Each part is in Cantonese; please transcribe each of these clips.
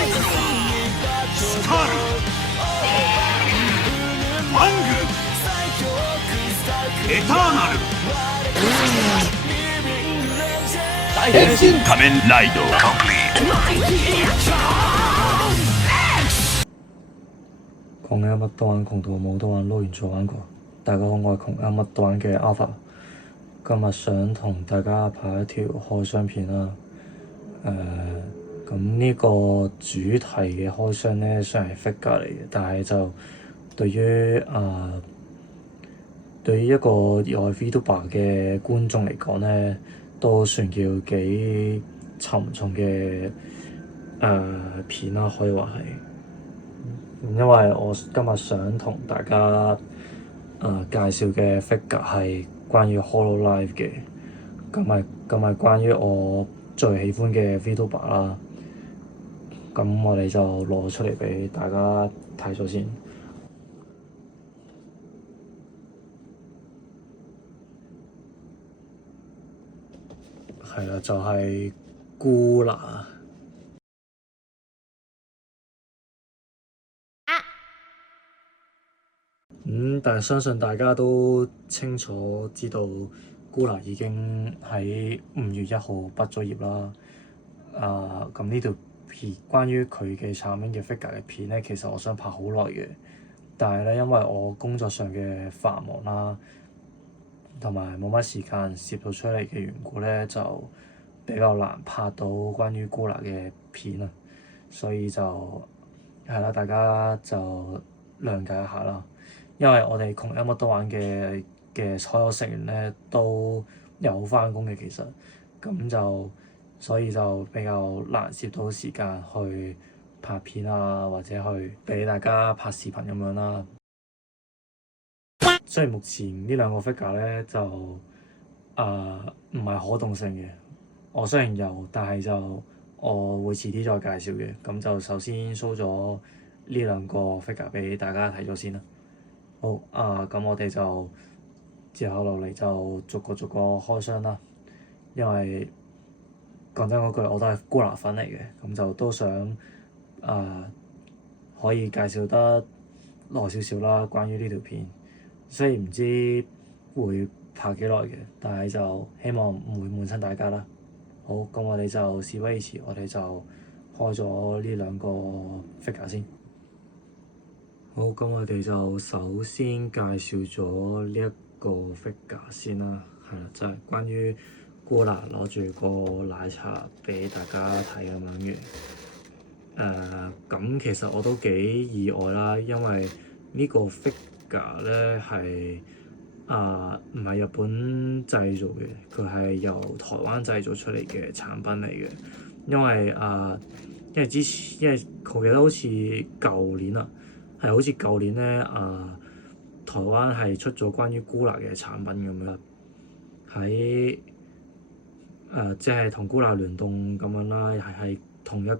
スカル、ワング、エターナル、変身仮面ライドコンプリート。窮嘅乜都玩，窮到冇得玩，撈完再玩過。大家好，我係窮嘅乜都玩嘅 Alpha，今日想同大家拍一條開箱片啦。咁呢個主題嘅開箱呢，雖然係 figure 嚟嘅，但係就對於一個熱愛 VTuber 嘅觀眾嚟講呢，都算叫幾沉重嘅片啦，可以話係。因為我今日想同大家介紹嘅 figure 係關於 Hololive 嘅，咁係關於我最喜歡嘅 VTuber 啦。咁我哋就攞出嚟俾大家睇咗先。係啦，就係Gula。但係相信大家都清楚知道Gula已經喺5月1號畢咗業啦。咁呢條片關於佢嘅產品嘅 figure 嘅片咧，其實我想拍好耐嘅，但係咧因為我工作上嘅繁忙啦，同埋冇乜時間攝到出嚟嘅緣故咧，就比較難拍到關於Gula嘅片啊，所以就係啦，大家就諒解一下啦。因為我哋窮一乜都玩嘅所有成員咧都有返工嘅，其實咁就所以就比較難攝到時間去拍片啊，或者去俾大家拍視頻咁樣啦。雖然目前呢兩個 figure 咧就唔係可動性嘅，我雖然有，但係就我會遲啲再介紹嘅。咁就首先 show 咗呢兩個 figure 俾大家睇咗先啦。好咁我哋就接下落嚟就逐個開箱啦。因為講真嗰句，我都係Gula粉嚟嘅，咁就都想可以介紹得耐少少啦。關於呢條片，雖然唔知會拍幾耐嘅，但係就希望唔會悶親大家啦。好，咁我哋就事不宜遲，我哋就開咗呢兩個 figure 先。好，咁我哋就首先介紹咗呢一個 figure 先啦，係啦，就係關於Gula攞住個奶茶俾大家睇咁樣嘅。咁其實我都幾意外啦，因為呢個 figure 咧係唔係日本製造嘅，佢係由台灣製造出嚟嘅產品嚟嘅。因為我記得好似舊年啊。係好似舊年咧，台灣係出咗關於Gula嘅產品咁樣，喺即係同Gula聯動咁樣啦，係同一間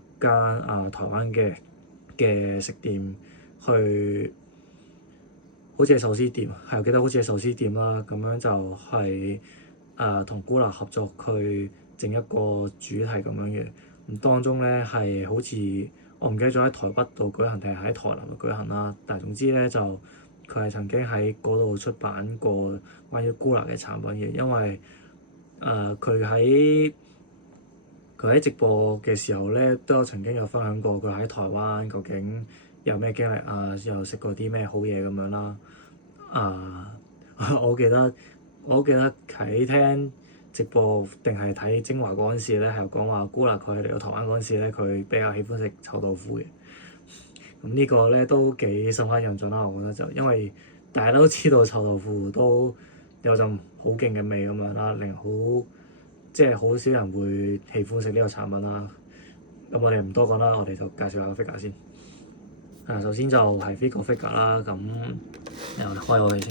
台灣嘅食店去，好似係壽司店，係我記得好似係壽司店啦，咁樣就係同Gula合作去整一個主題咁樣嘅。咁當中咧係好似我唔記得咗喺台北度舉行定係喺台南度舉行啦，但係總之咧就佢係曾經喺嗰度出版過關於Gula嘅產品嘅。因為佢喺直播嘅時候咧都有曾經有分享過佢喺台灣究竟有咩經歷啊，又食過啲咩好嘢咁樣啦。我記得喺聽直播定係睇精華嗰陣時咧，係講話Gula佢嚟到台灣嗰陣時咧，佢比較喜歡食臭豆腐嘅。咁呢個咧都幾深刻印象啦，我覺得就因為大家都知道臭豆腐都有陣好勁嘅味咁樣啦，令好少人會喜歡食呢個產品啦。咁我哋唔多講啦，我哋就介紹下個 figure 先。首先就係呢個 figure 啦，咁由我哋開咗佢先。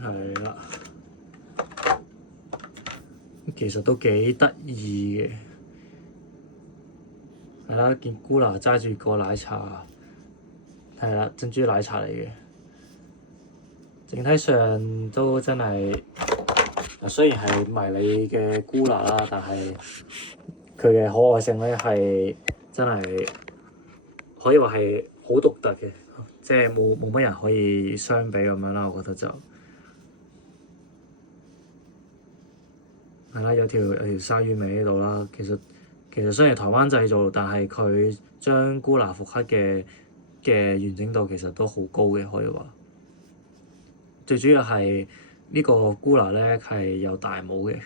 係啦，其實都幾得意嘅。啦，見姑娜揸住個奶茶，係啦，珍珠奶茶嚟嘅。整體上都真係，雖然係迷你嘅姑娜啦，但係佢嘅可愛性咧係真係可以話係好獨特嘅，即係冇乜人可以相比咁樣啦。我覺得就係啦，有條鯊魚尾喺度啦。其實雖然台灣製造，但係佢將姑娜復刻嘅完整度其實都好高嘅，可以話。最主要係呢個姑娜咧係有大帽嘅，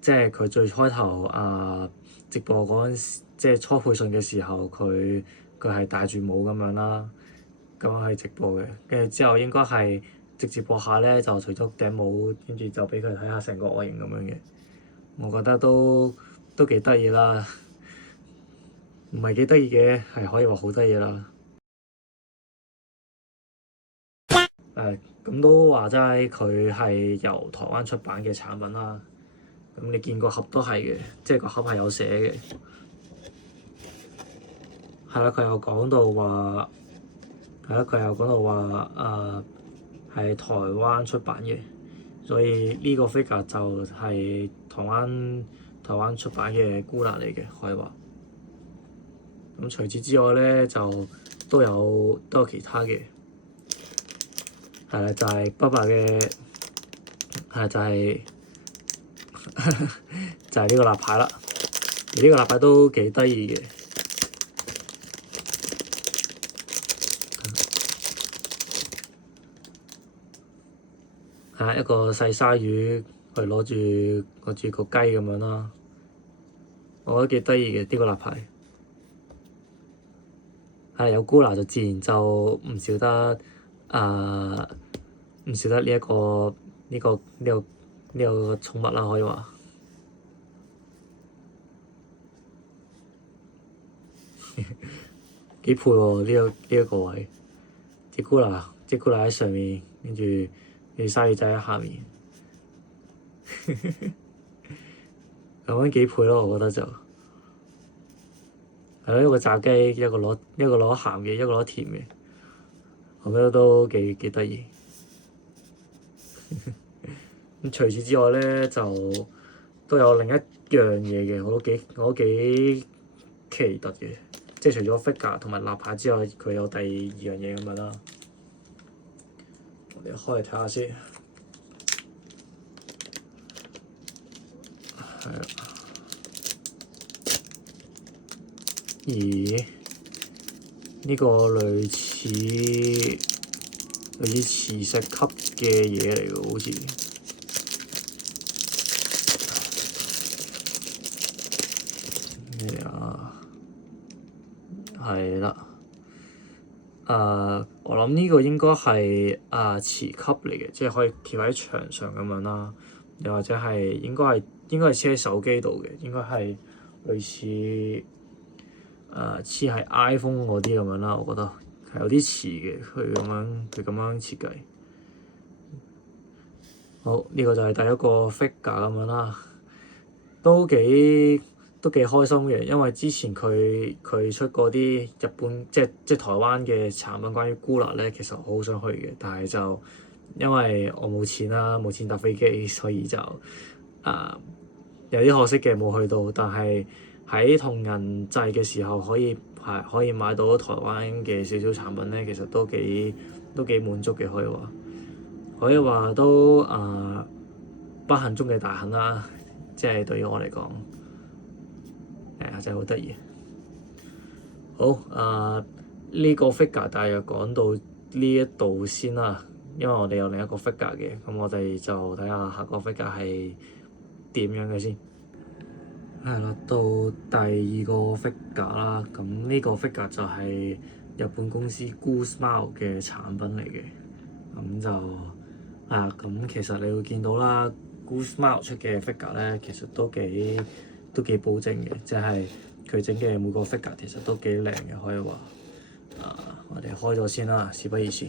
即係佢最開頭直播嗰陣時，即係初配信嘅時候，佢係戴住帽咁樣啦，咁樣去直播嘅。跟住之後應該係直接播下咧，就除咗頂帽，跟住就俾佢睇下成個外形咁樣嘅。我覺得都幾得意啦，唔係幾得意嘅，係可以話好得意啦。咁都話齋，佢係由台灣出版嘅產品啦。咁你見個盒都係嘅，即係個盒係有寫嘅。係啦，佢有講到話，係台灣出版嘅，所以呢個 figure 就係台灣出版嘅姑娜嚟嘅，可以話。咁除此之外咧，就都有其他嘅。係啦，就係爸爸嘅，就係就係呢個立牌啦。而呢個立牌都幾得意嘅，一個細鯊魚去攞住個雞咁樣啦。我覺得幾得意嘅呢個立牌。有姑娜就自然就唔少得呢一個寵物啦，可以話幾配喎呢一個位。隻姑娜喺上面，跟住啲鯊魚仔喺下面，咁樣幾配咯，我覺得就係咯，一個炸雞，一個攞鹹嘅，一個攞甜嘅，我覺得都幾得意。咁除此之外咧，就都有另一樣嘢嘅，我都幾奇特嘅，即係除咗 figure 同埋立牌之外，佢有第二樣嘢咁樣啦。我哋開嚟睇下先，係啦。咦？呢個類似磁石級嘅嘢嚟㗎，好似咩啊？係啦，我諗呢個應該係磁級嚟嘅，即係可以貼喺牆上咁樣啦，又或者係應該係黐喺手機度嘅，應該係類似黐喺 iPhone 嗰啲咁樣啦，我覺得。係有啲似嘅，佢咁樣設計。好，呢個就係第一個 figure 咁樣啦，都幾開心嘅，因為之前佢出過啲日本即係台灣嘅產品，關於姑娜咧，其實我好想去嘅，但係就因為我冇錢啦，冇錢搭飛機，所以就有啲可惜嘅冇去到。但係喺同人製嘅時候可以買到台灣嘅少少產品咧，其實都幾滿足嘅，可以話都不幸中嘅大幸啦，即係對於我嚟講，真係好得意。好呢個 figure 大約講到呢一度先啦，因為我哋有另一個 figure 嘅，咁我哋就睇下下個 figure 係點樣嘅先。係啦，到第二個 figure 啦，咁呢個 figure 就係日本公司 Goo Smile 嘅產品嚟嘅，咁就咁其實你會見到啦，Goo Smile 出嘅 figure 咧，其實都幾保證嘅，即係佢整嘅每個 figure 其實都幾靚嘅，可以話。我哋開咗先啦，事不宜遲。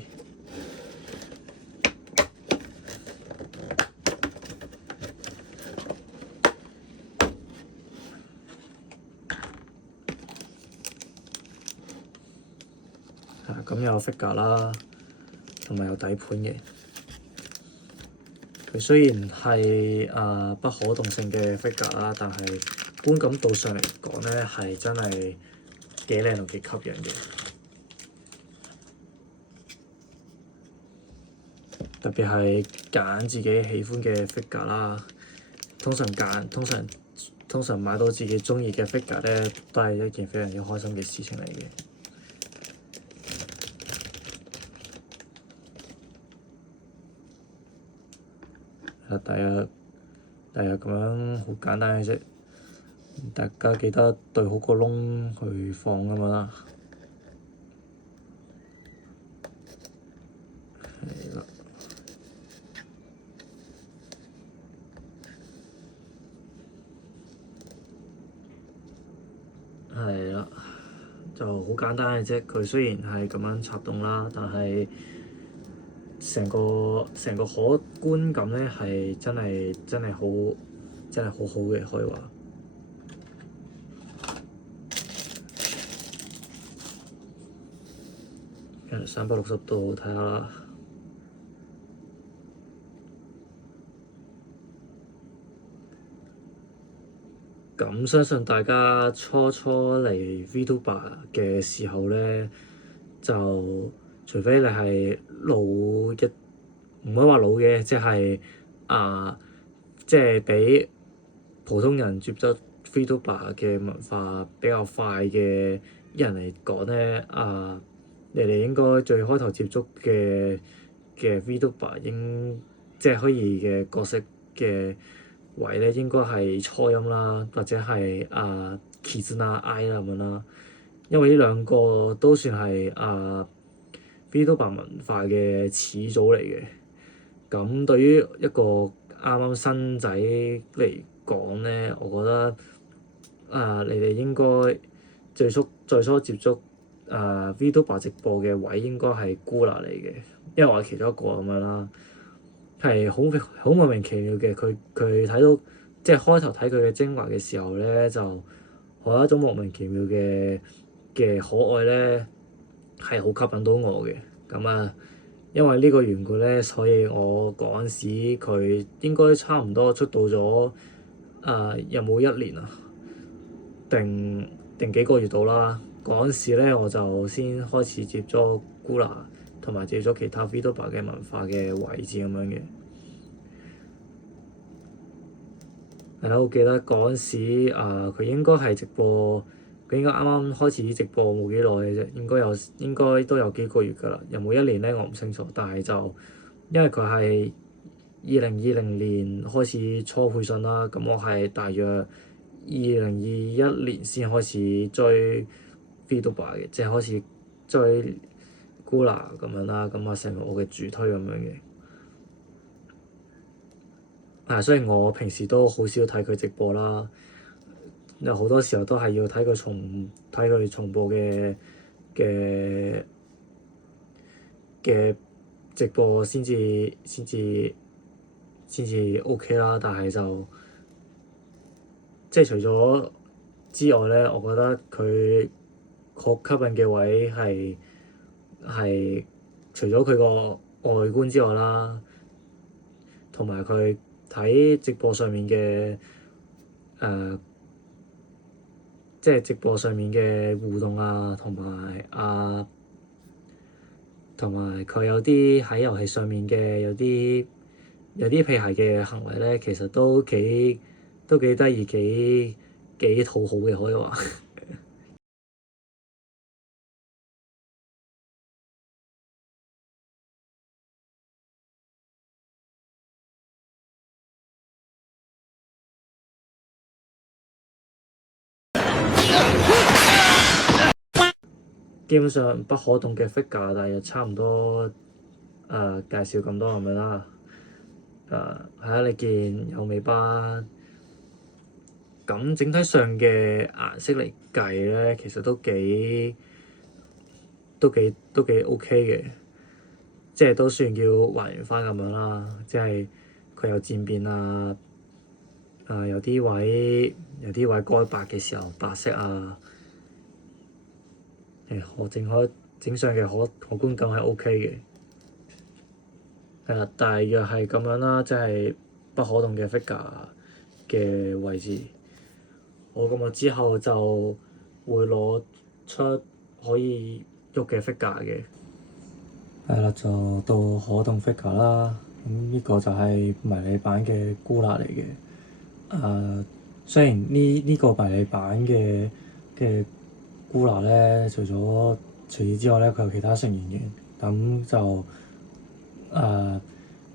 咁有 figure 啦，同埋有底盤嘅。佢雖然係不可動性嘅 figure 啦，但係觀感度上嚟講咧，係真係幾靚同幾吸引嘅。特別係揀自己喜歡嘅 figure 啦，通常買到自己中意嘅 figure 咧，都係一件非常之開心嘅事情嚟嘅。第日咁樣好簡單嘅啫，大家記得對好個窿去放咁樣啦。係啦，係啦，就好簡單嘅啫。佢雖然係咁樣插洞啦，但係成個可觀感咧係真係好好嘅，可以話。360度睇下啦。咁相信大家初嚟 VTuber 嘅時候咧，就除非你係唔可以話老嘅，即係即係比普通人接觸 VTuber 嘅文化比較快嘅人嚟講咧，你哋應該最開頭接觸嘅 VTuber 即係虛擬嘅角色嘅位咧，應該係初音啦，或者係Kizuna AI 啦咁樣啦。因為呢兩個都算係VTuber 文化嘅始祖嚟嘅。咁對於一個啱啱新仔嚟講咧，我覺得你哋應該最初接觸VTuber 直播嘅位應該係 Gula 嚟嘅，因為我係其中一個咁樣啦。係好莫名其妙嘅，佢睇到即係開頭睇佢嘅精華嘅時候咧，就有一種莫名其妙嘅可愛咧，係好吸引到我嘅。咁因為呢個緣故咧，所以我嗰陣時佢應該差唔多出道咗有冇1年啊？定幾個月到啦？嗰陣時咧，我就先開始接觸 Gula 同埋接觸其他 VTuber 嘅文化嘅位置咁樣嘅。係啦，我記得嗰陣時佢應該係直播，佢應該啱啱開始直播冇幾耐嘅啫，應該都有幾個月㗎啦。有冇1年咧？我唔清楚，但係就因為佢係2020年開始初配信啦，咁我係大約2021年先開始追 VTuber 嘅，即係開始追 Gula 咁樣啦，咁成為我嘅主推咁樣嘅。雖然我平時都好少睇佢直播啦，有好多時候都係要睇佢重播嘅直播先至 OK 啦。但係就即係除咗之外咧，我覺得佢好吸引嘅位係除咗佢個外觀之外啦，同埋佢睇直播上面嘅即係直播上面嘅互動同埋佢有啲喺遊戲上面嘅有啲屁孩嘅行為咧，其實都幾得意，幾討好嘅，可以話。基本上不可動嘅 figure，但係又差唔多介紹咁多咁樣啦。係啊，你見有尾巴咁，整體上嘅顏色嚟計咧，其實都幾 OK 嘅，即係都算叫還原翻咁樣啦。即係佢有漸變有啲位該白嘅時候白色我整開整相嘅可觀感係 OK 嘅。係啦，大約係咁樣啦，即係不可動嘅 figure 嘅位置。我咁我之後就會攞出可以喐嘅 figure 嘅。係啦，就到可動 figure 啦。咁呢個就係迷你版嘅菇辣嚟嘅。雖然呢個迷你版嘅菇辣咧，除此之外咧，佢有其他成員嘅。咁就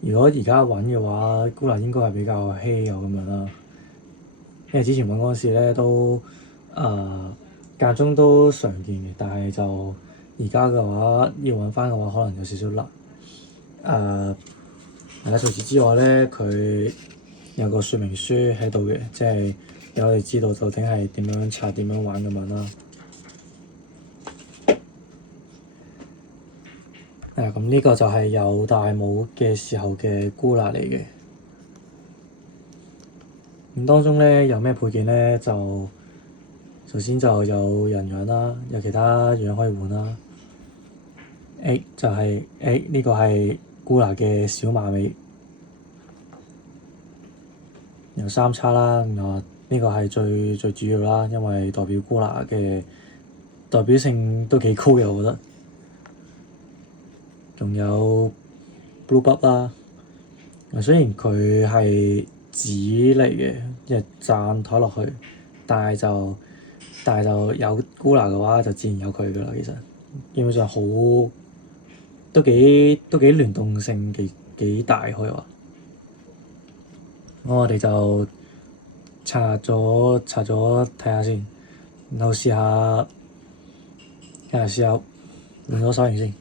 如果而家揾嘅話，菇辣應該係比較稀有咁樣啦。因為之前揾嗰陣時咧，都間中都常見嘅，但係就而家嘅話要揾翻嘅話，可能有少少難。除此之外咧，佢有個說明書喺度嘅，即係俾我哋知道究竟係點樣刷、點樣玩咁樣啦。咁呢個就係有戴帽嘅時候嘅菇辣嚟嘅。咁當中咧有咩配件咧？就首先就有人樣啦，有其他樣可以換啦。就係呢個係菇辣嘅小馬尾，有3叉啦。呢個係最主要啦，因為代表菇辣嘅代表性都幾高嘅，我覺得。仲有 blue bub 啦，雖然佢係紙嚟嘅，一盞台落去，但係就有菇辣嘅話，就自然有佢噶啦。其實基本上都幾聯動性幾大可以話。我哋就拆咗睇下先，然後試下換咗手型先。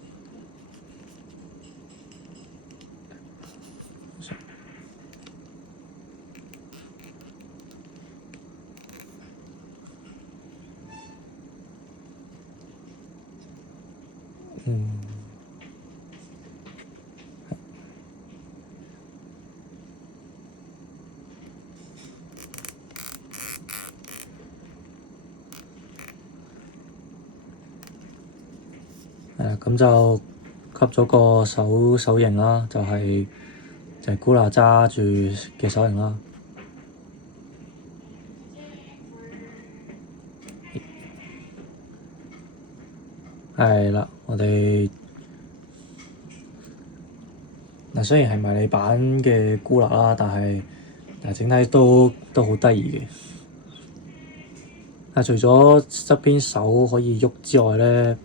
咁就吸咗個手型啦，就係菇辣揸住嘅手型啦。係啦，我哋雖然係迷你版嘅菇辣啦，但係整體都好得意嘅。除咗側邊手可以喐之外咧，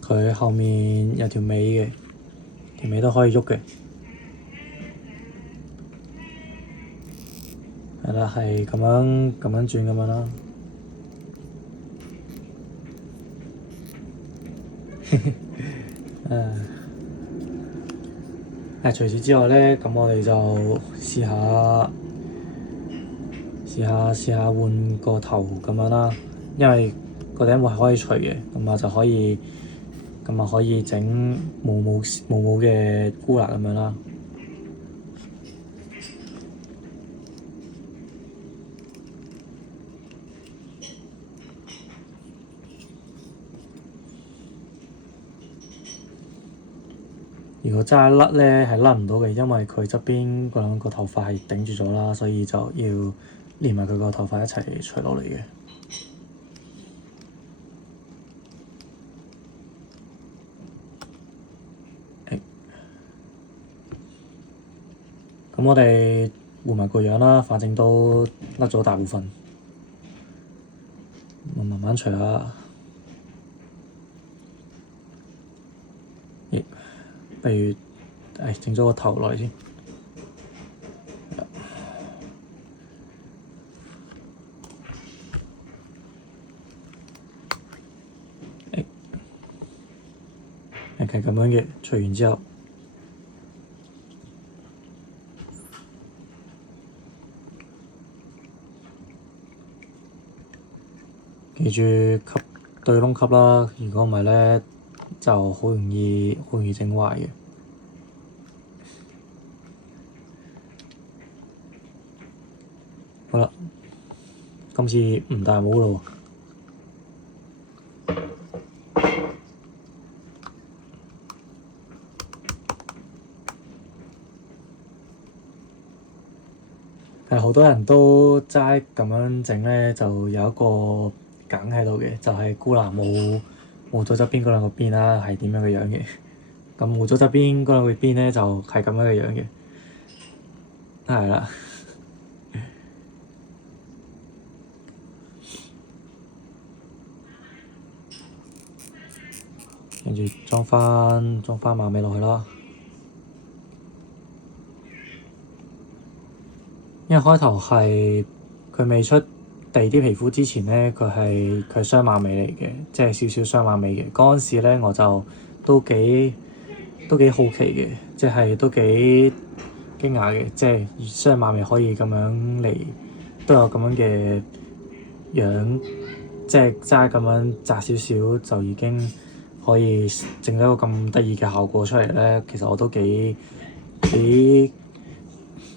佢後面有條尾嘅，條尾都可以喐嘅。係啦，係咁樣轉咁樣啦。除此之外咧，咁我哋就試下換個頭咁樣啦。因為個頂帽係可以除嘅，咁可以整冇嘅菇辣咁樣啦。如果真係甩咧，係甩唔到嘅，因為佢側邊嗰兩個頭髮係頂住咗啦，所以就要連埋佢個頭髮一齊除落嚟嘅。咁我哋換埋個樣啦，反正都甩咗大部分，慢慢除啦。不如整咗個頭落嚟先。係咁樣嘅，除完之後，記住吸對窿吸啦，如果唔係咧，就好容易整壞嘅。好啦，今次唔戴帽咯喎。係好多人都齋咁樣整咧，就有一個梗喺度嘅，就係菇拿冇咗側邊嗰兩個邊啦，係點樣嘅樣嘅？咁冇咗側邊嗰兩個邊咧，就係咁樣嘅樣嘅，係啦。跟住裝翻馬尾落去啦。因為開頭係佢未出第二啲皮膚之前咧，佢係雙馬尾嚟嘅，即係少少雙馬尾嘅。嗰陣時咧，我就都幾好奇嘅，即係都幾驚訝嘅，即係雙馬尾可以咁樣嚟，都有咁樣嘅樣，即係齋咁樣紮少少就已經可以整到一個咁得意嘅效果出嚟咧。其實我都幾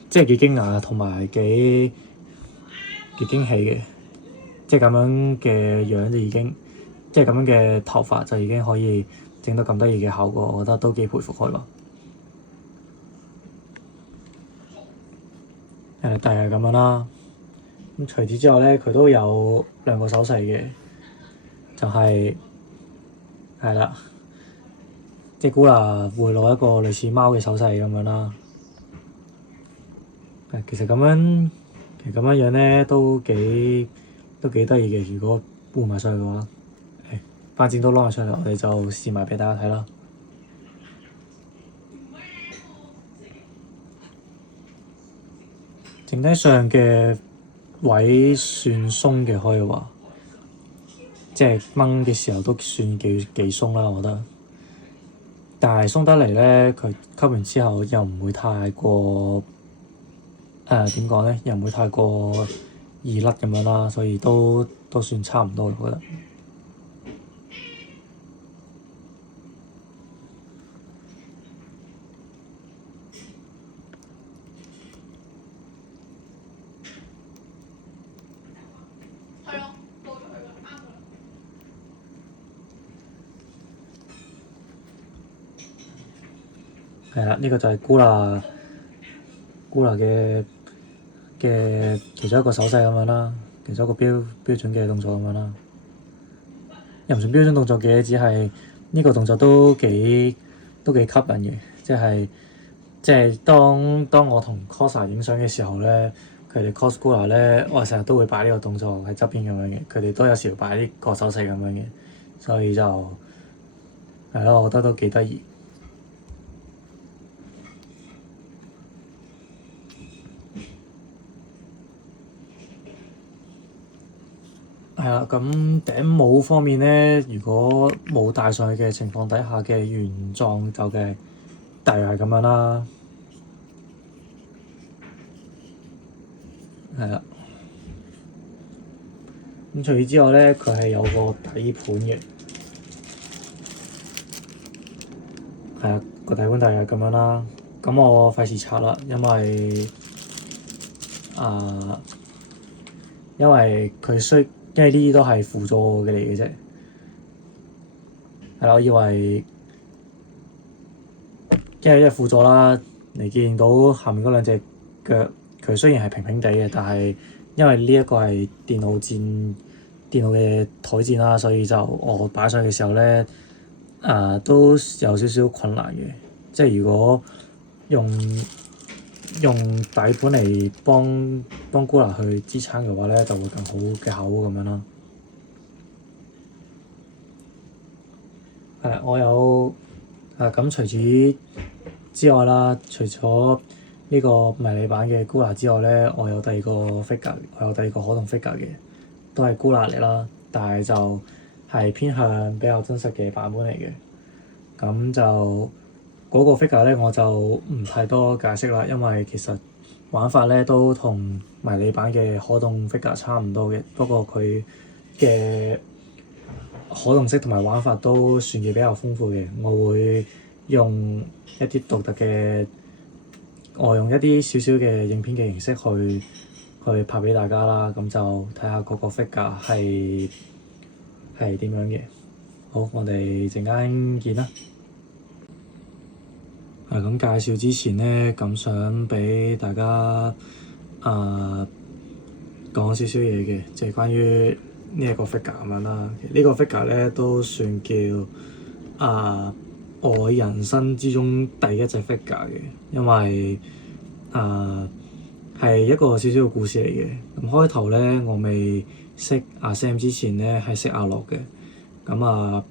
即係幾驚訝，同埋幾驚喜嘅，即係咁樣嘅樣就已經，即係咁樣嘅頭髮就已經可以整到咁得意嘅效果，我覺得都幾佩服佢咯。大概咁樣啦。咁除此之外咧，佢都有兩個手勢嘅，就係啦，即係菇拿會攞一個類似貓嘅手勢咁樣啦。其實咁樣咧都幾得意嘅。如果換埋上去嘅話，反正都攞埋出嚟，我哋就試埋俾大家睇啦。整體上嘅位算鬆嘅，可以話，即係掹嘅時候都算幾鬆啦，我覺得。但係鬆得嚟咧，佢吸完之後又唔會太過點講咧，又唔會太過易甩咁樣啦，所以都算差唔多，我覺得。係啦，呢個就係菇拿嘅其中一個手勢咁樣啦，其中一個標準嘅動作咁樣啦。又唔算標準動作嘅，只係呢個動作都幾吸引嘅，即係當我同 coser 影相嘅時候咧，佢哋 cos 菇拿咧，我成日都會擺呢個動作喺側邊咁樣嘅，佢哋都有時會擺呢個手勢咁樣嘅，所以就係咯，我覺得都幾得意。係啦，咁頂帽方面咧，如果冇戴上去嘅情況底下嘅原狀就嘅大約係咁樣啦。係啦，咁除此之外咧，佢係有個底盤嘅。係啊，個底盤大約係咁樣啦。咁我費事拆啦，因為因為呢啲都係輔助嘅嚟嘅啫。係啦，我以為因為輔助啦，你見到下面嗰兩隻腳，佢雖然係平平地嘅，但係因為呢一個係電腦嘅台墊啦，所以就我擺上去嘅時候咧，都有少少困難嘅。即係如果用底盤嚟幫菇拿去支撐嘅話咧，就會更好嘅效果咁樣啦。我有咁除此之外啦，除咗呢個迷你版嘅菇拿之外咧，我有第二個 figure，我有第二個可動 figure 嘅，都係菇拿嚟啦，但係就係偏向比較真實嘅版本嚟嘅。咁就嗰個 figure 咧，我就唔太多解釋啦，因為其實玩法咧都同迷你版嘅可動 figure 差唔多嘅，不過佢嘅可動式同埋玩法都算係比較豐富嘅。我會用一啲獨特嘅，我用一啲少少嘅影片嘅形式去拍俾大家啦。咁就睇下嗰個 figure 係點樣嘅。好，我哋陣間見啦。咁介紹之前咧，咁想俾大家講少少嘢嘅，就係關於呢一個 figure 咁樣啦。呢個 figure 咧都算叫我人生之中第一隻 figure 嘅，因為係一個少少嘅故事嚟嘅。咁開頭咧，我未識阿 Sam 之前咧，係識阿樂嘅。咁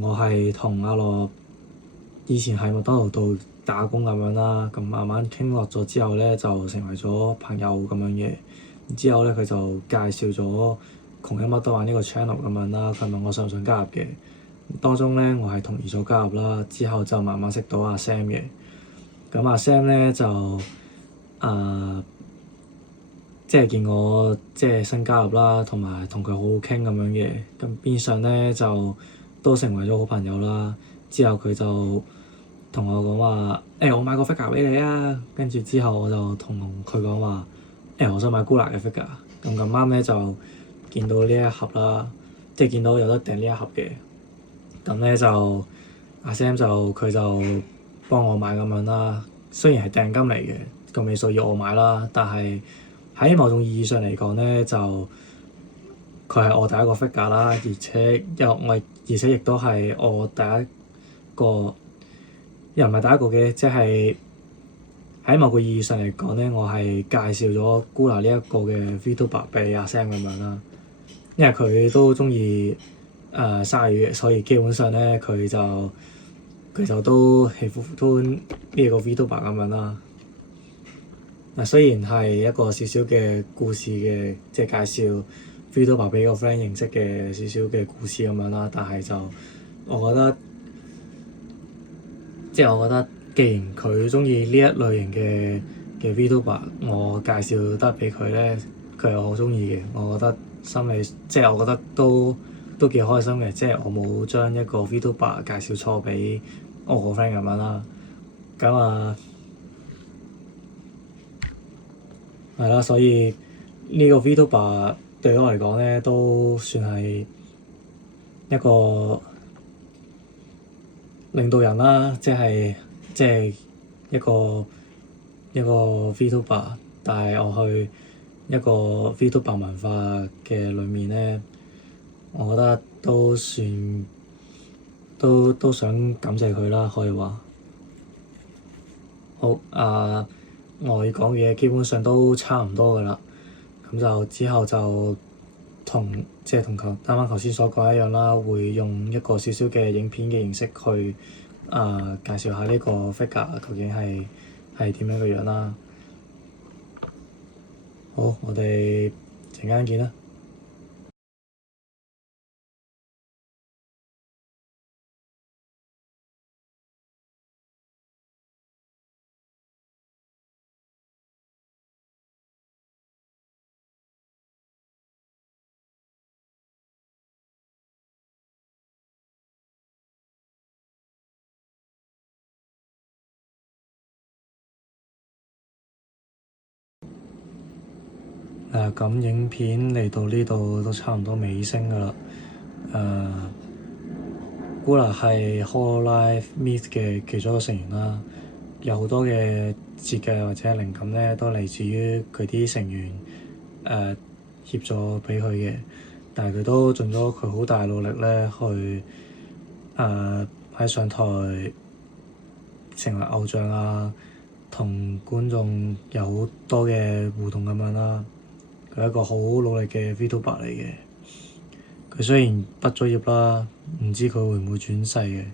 我係同阿樂以前喺麥當勞度打工咁樣啦。咁慢慢傾落咗之後咧，就成為咗朋友咁樣嘅。之後咧，佢就介紹咗窮一乜都玩呢個 channel 咁樣啦。佢問我想唔想加入嘅，當中咧我係同意咗加入啦。之後就慢慢識到阿 Sam 嘅。咁阿 Sam 咧就即係見我即係新加入啦，同埋同佢好好傾咁樣嘅。咁變相咧就都成為咗好朋友啦。之後佢就同我講話我買個 figure 俾你啊。跟住之後我就同佢講話我想買 Gula 嘅 figure。咁啱咧就見到呢一盒啦，即係見到有得訂呢一盒嘅。咁咧就阿 Sam 佢就幫我買咁樣啦。雖然係訂金嚟嘅，個尾數要我買啦，但係喺某種意義上嚟講咧，就佢係我第一個 figure 啦，而且亦都係我第一個，又唔係第一個嘅，即係喺某個意義上嚟講咧，我係介紹咗 Gula 呢一個嘅 VTuber 俾阿 Sam 咁樣啦。因為佢都中意鯊魚嘅，所以基本上咧佢就都喜歡呢一個 VTuber 咁樣啦。雖然係一個少少嘅故事嘅，即係介紹 VTuber 俾個 friend 認識嘅少少嘅故事咁樣啦，但係就我覺得，既然佢中意呢一類型嘅 VTuber，我介紹得俾佢咧，佢又好中意嘅，我覺得我覺得都幾開心嘅，即係我冇將一個 VTuber 介紹錯俾我個 friend 咁樣啦。咁係啦，所以呢個 VTuber 對我嚟講咧，都算係一個領導人啦，即係一個 VTuber 帶我去一個 VTuber 文化嘅裏面咧，我覺得都算都想感謝佢啦，可以話。好我要講嘅嘢基本上都差唔多㗎啦，咁就之後就同啱啱頭先所講一樣啦，會用一個少少嘅影片嘅形式去介紹下呢個 figure 究竟係點樣嘅樣啦。好，我哋陣間見啦。咁影片嚟到呢度都差唔多尾聲㗎啦。Gula 係 Hololive Myth 嘅其中一個成員啦，有好多嘅設計或者靈感咧，都嚟自於佢啲成員協助俾佢嘅。但係佢都盡咗佢好大努力咧，去喺上台成為偶像啊，同觀眾有好多嘅互動咁樣啦。佢係一個好努力嘅 VTuber 嚟嘅。佢雖然畢咗業啦，唔知佢會唔會轉世嘅，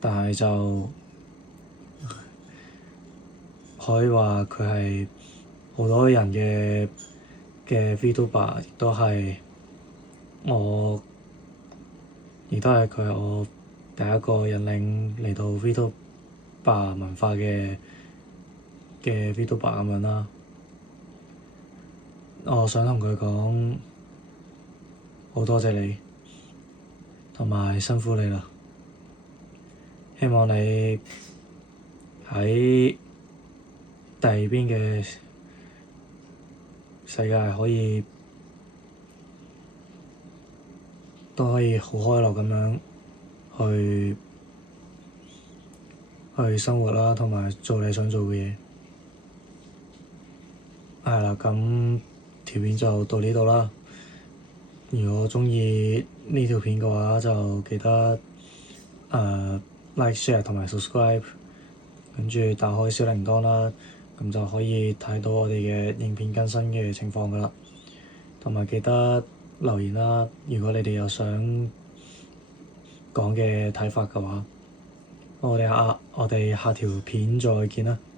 但係就可以話佢係好多人嘅VTuber，亦都係佢係我第一個引領嚟到 VTuber 文化嘅 VTuber 咁樣啦。我想同佢講好多謝你，同埋辛苦你啦。希望你喺第二邊嘅世界都可以好開朗咁樣去生活啦，同埋做你想做嘅嘢。係啦，咁條片就到呢度啦。如果中意呢條片嘅話，就記得like、share 同埋 subscribe，跟住打開小鈴鐺啦，咁就可以睇到我哋嘅影片更新嘅情況噶啦。同埋記得留言啦，如果你哋有想講嘅睇法嘅話，我哋下條片再見啦〜